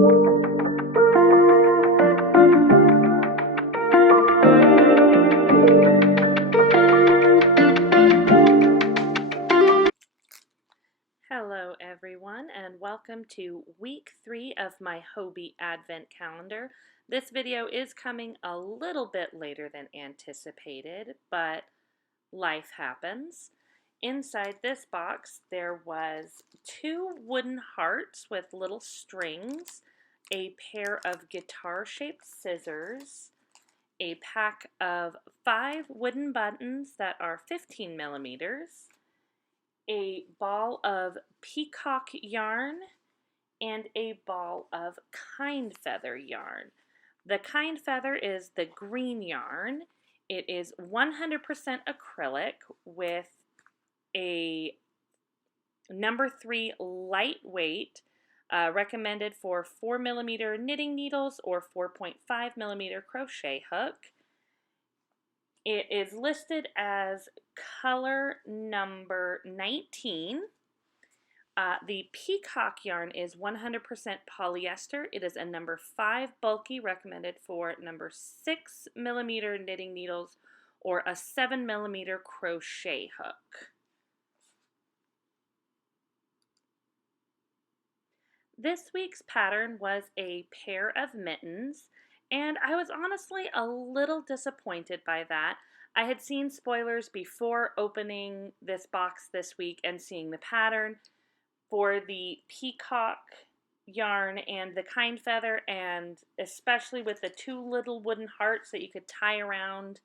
Hello everyone, and welcome to week 3 of my Hobbii Advent Calendar. This video is coming a little bit later than anticipated, but life happens. Inside this box there was 2 wooden hearts with little strings, a pair of guitar-shaped scissors, a pack of 5 wooden buttons that are 15 millimeters, a ball of peacock yarn, and a ball of kind feather yarn. The kind feather is the green yarn. It is 100% acrylic with a number 3 lightweight, recommended for 4 millimeter knitting needles or 4.5 millimeter crochet hook. It is listed as color number 19. The peacock yarn is 100% polyester. It is a number 5 bulky, recommended for number 6 millimeter knitting needles or a 7 millimeter crochet hook. This week's pattern was a pair of mittens, and I was honestly a little disappointed by that. I had seen spoilers before opening this box this week and seeing the pattern for the peacock yarn and the kind feather, and especially with the 2 little wooden hearts that you could tie around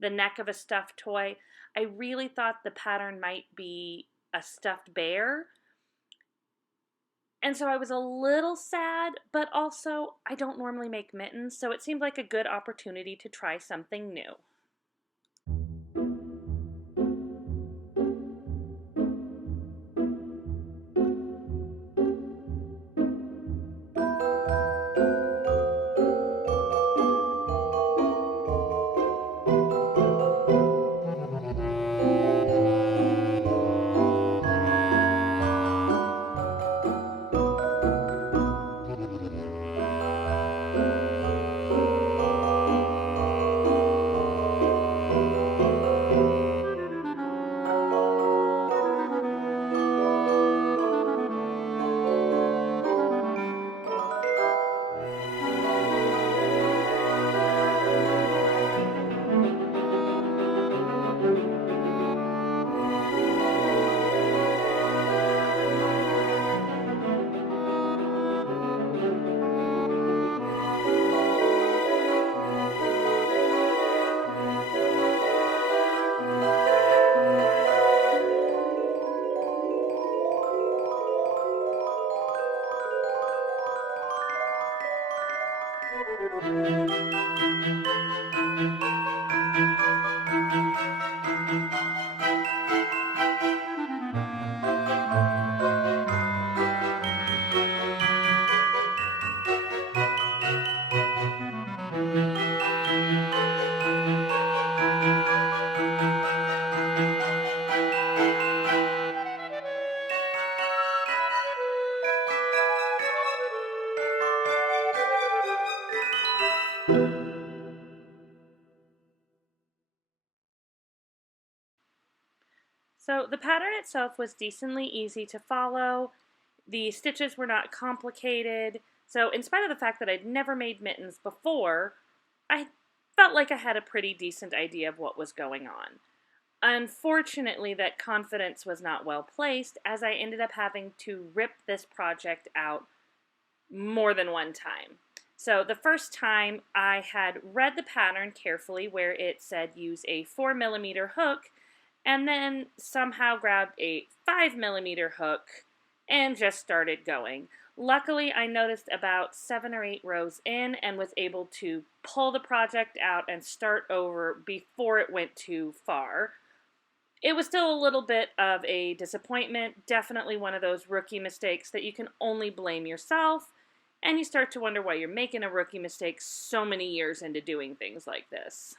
the neck of a stuffed toy. I really thought the pattern might be a stuffed bear. And so I was a little sad, but also I don't normally make mittens, so it seemed like a good opportunity to try something new. So the pattern itself was decently easy to follow. The stitches were not complicated. So in spite of the fact that I'd never made mittens before, I felt like I had a pretty decent idea of what was going on. Unfortunately, that confidence was not well placed, as I ended up having to rip this project out more than one time. So the first time I had read the pattern carefully where it said use a 4 millimeter hook, and then somehow grabbed a 5 millimeter hook and just started going. Luckily, I noticed about 7 or 8 rows in and was able to pull the project out and start over before it went too far. It was still a little bit of a disappointment, definitely one of those rookie mistakes that you can only blame yourself, and you start to wonder why you're making a rookie mistake so many years into doing things like this.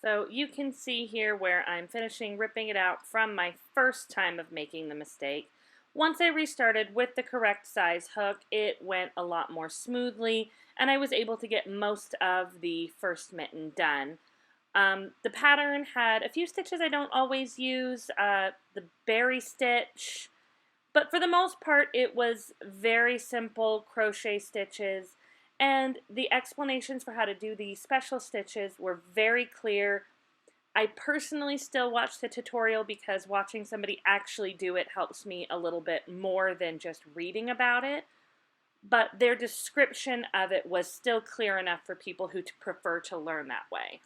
So you can see here where I'm finishing ripping it out from my first time of making the mistake. Once I restarted with the correct size hook, it went a lot more smoothly, and I was able to get most of the first mitten done. The pattern had a few stitches I don't always use, the berry stitch, but for the most part it was very simple crochet stitches, and the explanations for how to do the special stitches were very clear. I personally still watch the tutorial because watching somebody actually do it helps me a little bit more than just reading about it, but their description of it was still clear enough for people who prefer to learn that way.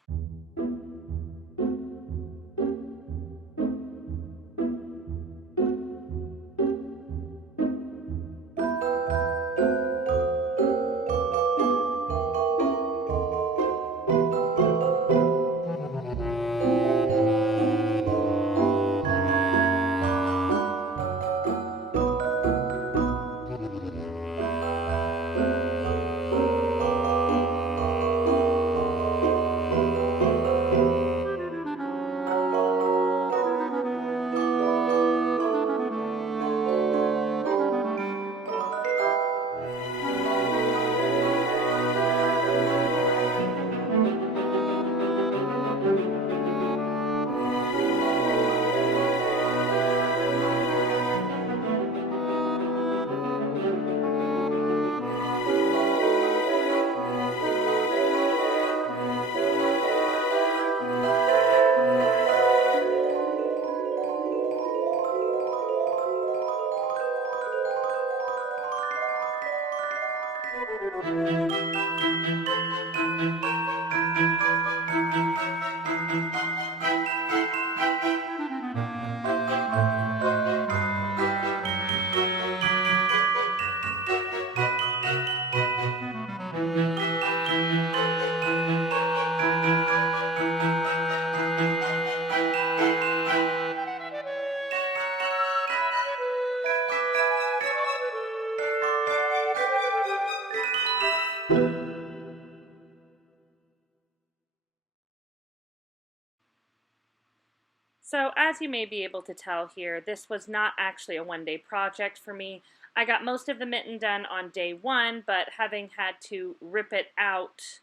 So as you may be able to tell here, this was not actually a one-day project for me. I got most of the mitten done on day one, but having had to rip it out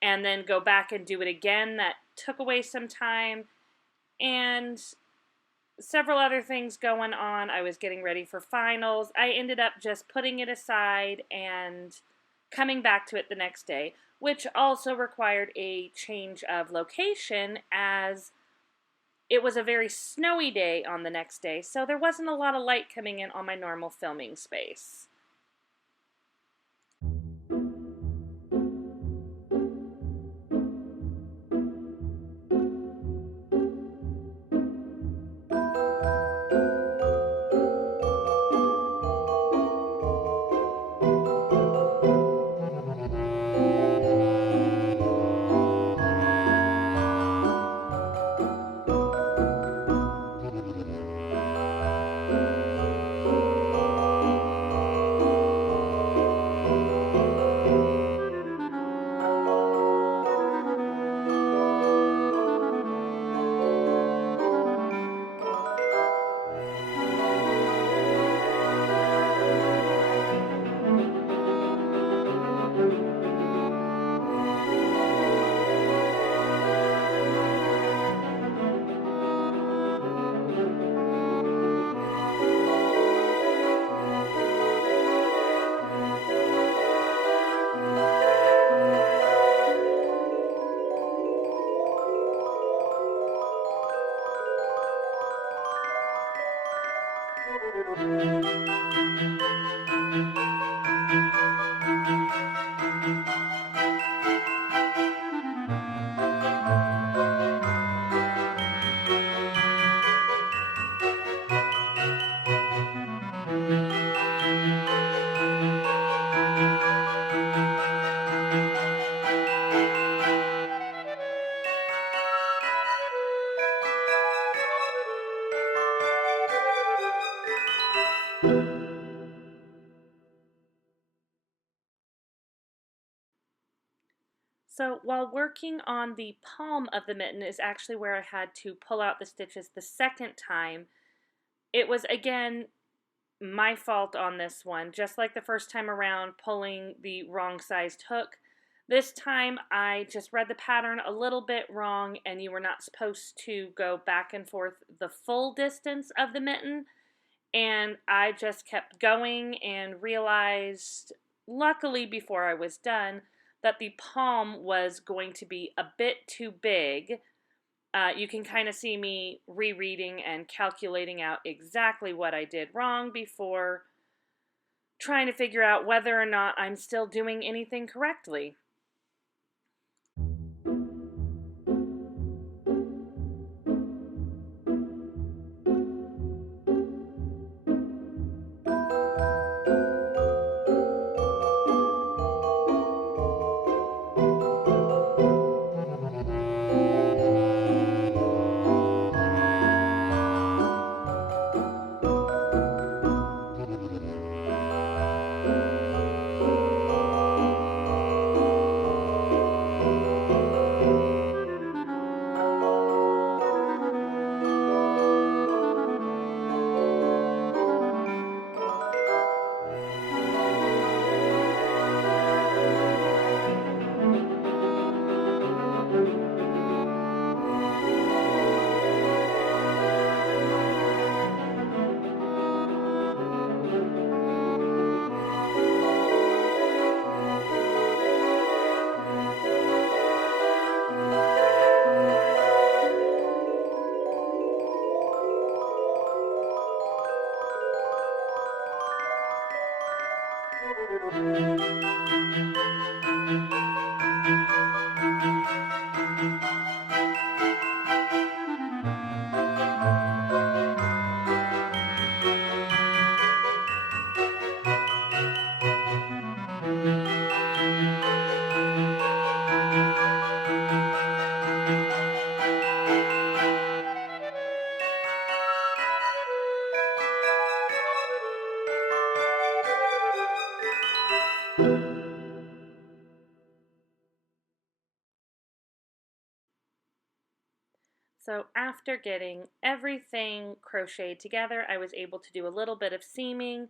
and then go back and do it again, that took away some time, and several other things going on. I was getting ready for finals. I ended up just putting it aside and coming back to it the next day, which also required a change of location as it was a very snowy day on the next day, so there wasn't a lot of light coming in on my normal filming space. So while working on the palm of the mitten is actually where I had to pull out the stitches the second time. It was, again, my fault on this one. Just like the first time around, pulling the wrong sized hook. This time I just read the pattern a little bit wrong, and you were not supposed to go back and forth the full distance of the mitten. And I just kept going and realized, luckily before I was done, that the palm was going to be a bit too big. You can kind of see me rereading and calculating out exactly what I did wrong before trying to figure out whether or not I'm still doing anything correctly. So after getting everything crocheted together, I was able to do a little bit of seaming.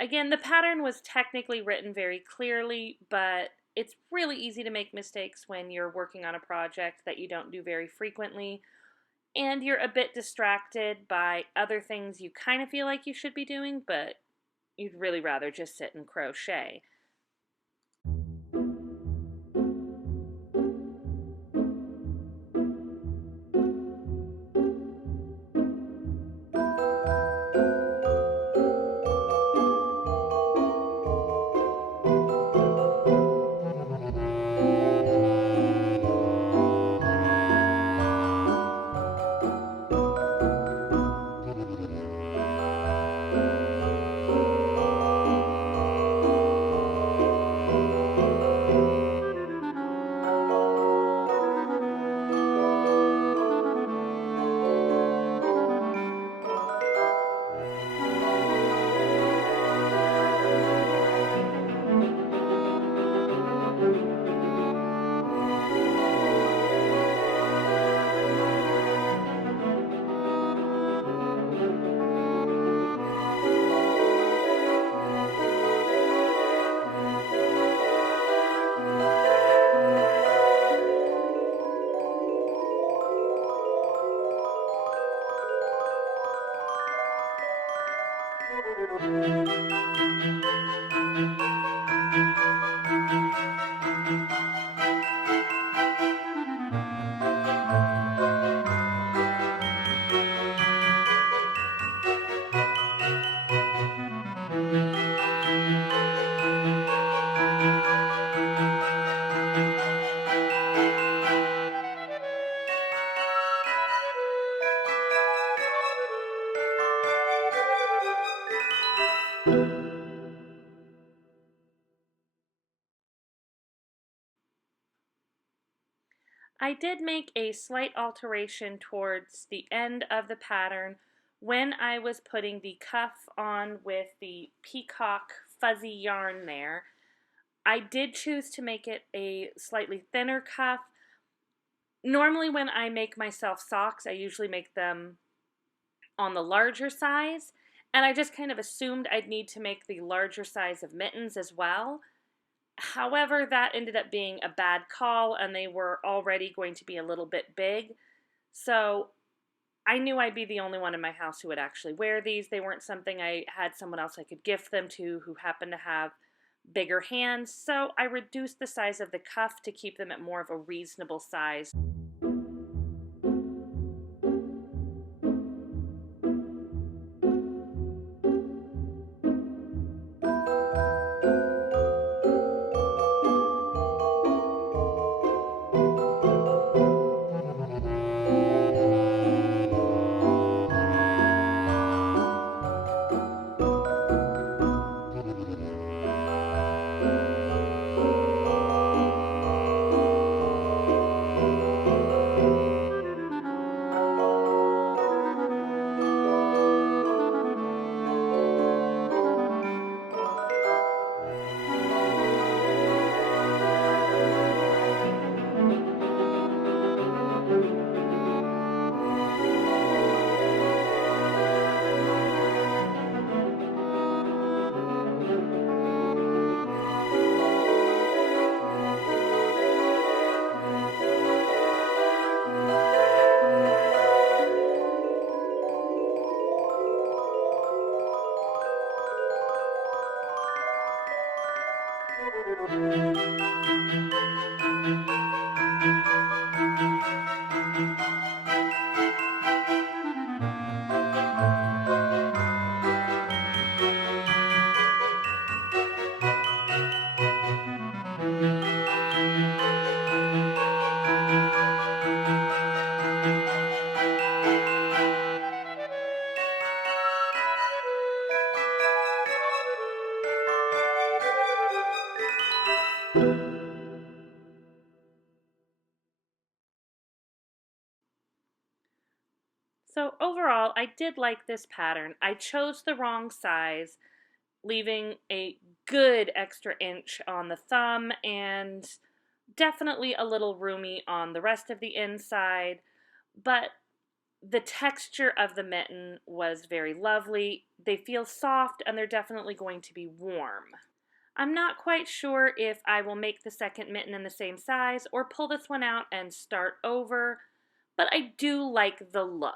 Again, the pattern was technically written very clearly, but it's really easy to make mistakes when you're working on a project that you don't do very frequently, and you're a bit distracted by other things you kind of feel like you should be doing, but you'd really rather just sit and crochet. I did make a slight alteration towards the end of the pattern when I was putting the cuff on with the peacock fuzzy yarn there. I did choose to make it a slightly thinner cuff. Normally when I make myself socks, I usually make them on the larger size, and I just kind of assumed I'd need to make the larger size of mittens as well. However, that ended up being a bad call, and they were already going to be a little bit big. So I knew I'd be the only one in my house who would actually wear these. They weren't something I had someone else I could gift them to who happened to have bigger hands. So I reduced the size of the cuff to keep them at more of a reasonable size. So overall, I did like this pattern. I chose the wrong size, leaving a good extra inch on the thumb and definitely a little roomy on the rest of the inside, but the texture of the mitten was very lovely. They feel soft and they're definitely going to be warm. I'm not quite sure if I will make the second mitten in the same size or pull this one out and start over, but I do like the look.